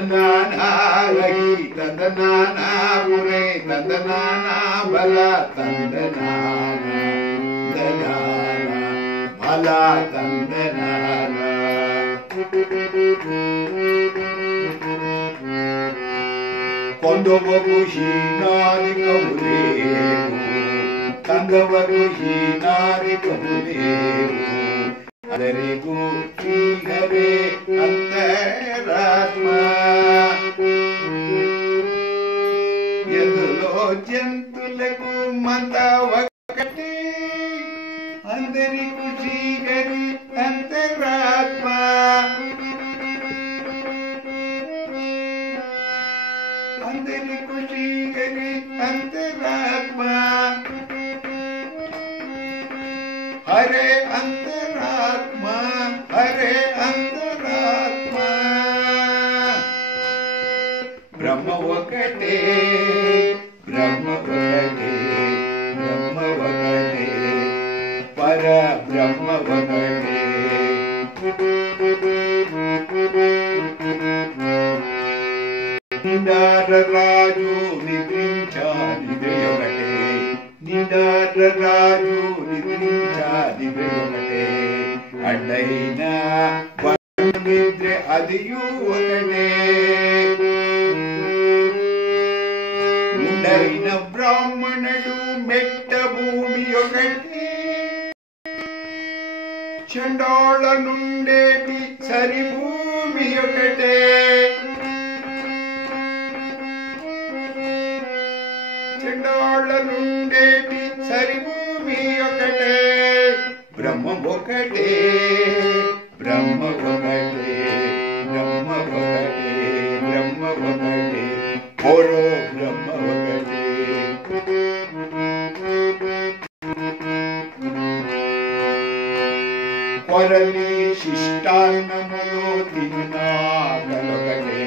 ತಂದನಾನಾ ರಹಿ ತಂದನಾನಾ ಪುರೇ ತಂದನಾನಾ ಬಲ ತಂದನಾನ ದನಾನ ಬಲ ತಂದನಾನ ಕೊಂದವರು ಹೀನಾದಿ ಕಬುಲೇವು ತಂದವರು ಹೀನಾದಿ ಕಬುಲೇವು ಅದರಿಗೂ ಶ್ರೀಹರೇ ಅಂತರಾತ್ಮ ఎదులో జంతులకు మంద ఒకటి అందరికీ శ్రీహరి అంతరాత్మ అందరికీ శ్రీహరి అంతరాత్మ హరే అంతరాత్మ హరే అంతరాత్మ బ్రహ్మ ఒకటే బ్రహ్మ ఒకటే బ్రహ్మ ఒకటే పర బ్రహ్మ ఒకటే నిండార రాజు నిద్రించాలి ఒకటే నిండార రాజు నిద్రించాలి ఒకటే అడ్డైన నిద్ర అదియు ఒకటే ఉండైన బ్రాహ్మణుడు మెట్ట భూమి ఒకటి చండాళ నుండేటి సరి భూమి ఒకటే చండాళ నుండేటి సరి భూమి ఒకటే బ్రహ్మ ఒకటే బ్రహ్మ ఒకటే బ్రహ్మ ఒకటే బ్రహ్మ ఒకటే ఓరో బ్రహ్మ ఒకటే కొరలి శిష్టాన్నములో తిన్నాగలొకటే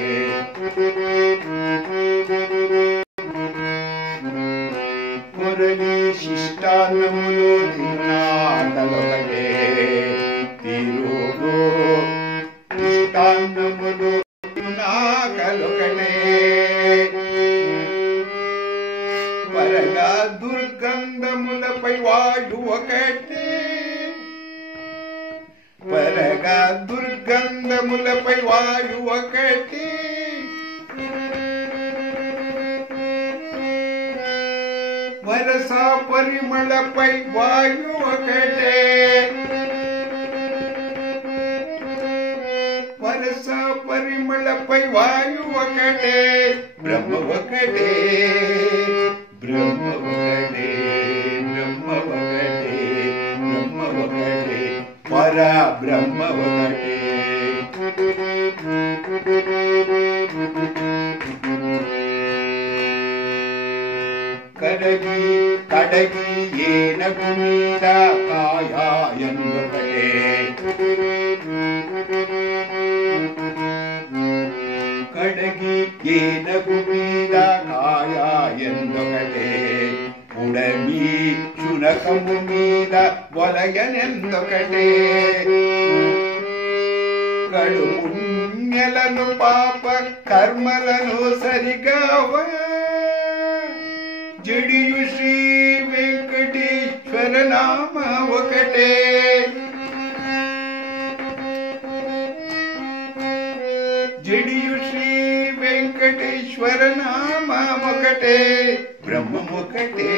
కొరలి శిష్టాన్నములో తిన్నాగలొకటే తిరుగు శిష్టాన్నములో తిన్నాగలొకటే పరగా దుర్గంధములపై వాడు ఒకటే పరగా దుర్గంధములపై వాడు ఒకటి వరస పరిమళపై వాయు ఒకటే వరస పరిమళపై వాయు ఒకటే బ్రహ్మ ఒకటే బ్రహ్మ ఒకటే బ్రహ్మ ఒకటే బ్రహ్మ ఒకటే పర బ్రహ్మ ఒకటే కడగి కడగి ఏనగు మీద కాయాయన్నొకటే కడగి ఏనగు మీద కాయాయన్నొకటే ఉడమి శునకము మీద వలయనెందొకటే కడు పుణ్యలను పాప కర్మలను సరిగావ జడియు శ్రీ వెంకటేశ్వర నామ ఒకటే జడియు శ్రీ వెంకటేశ్వర నామ ఒకటే బ్రహ్మ ఒకటే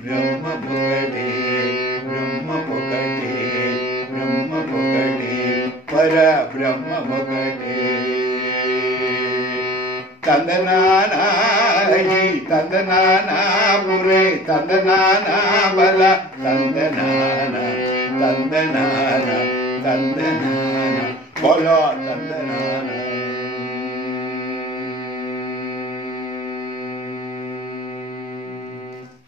బ్రహ్మ ఒకటే బ్రహ్మ ఒకటే బ్రహ్మ ఒకటే పర బ్రహ్మ ఒకటే తందనానా తందనానా పురే తందనానా బల తందనానా తందనానా తందనానా బల తందనానా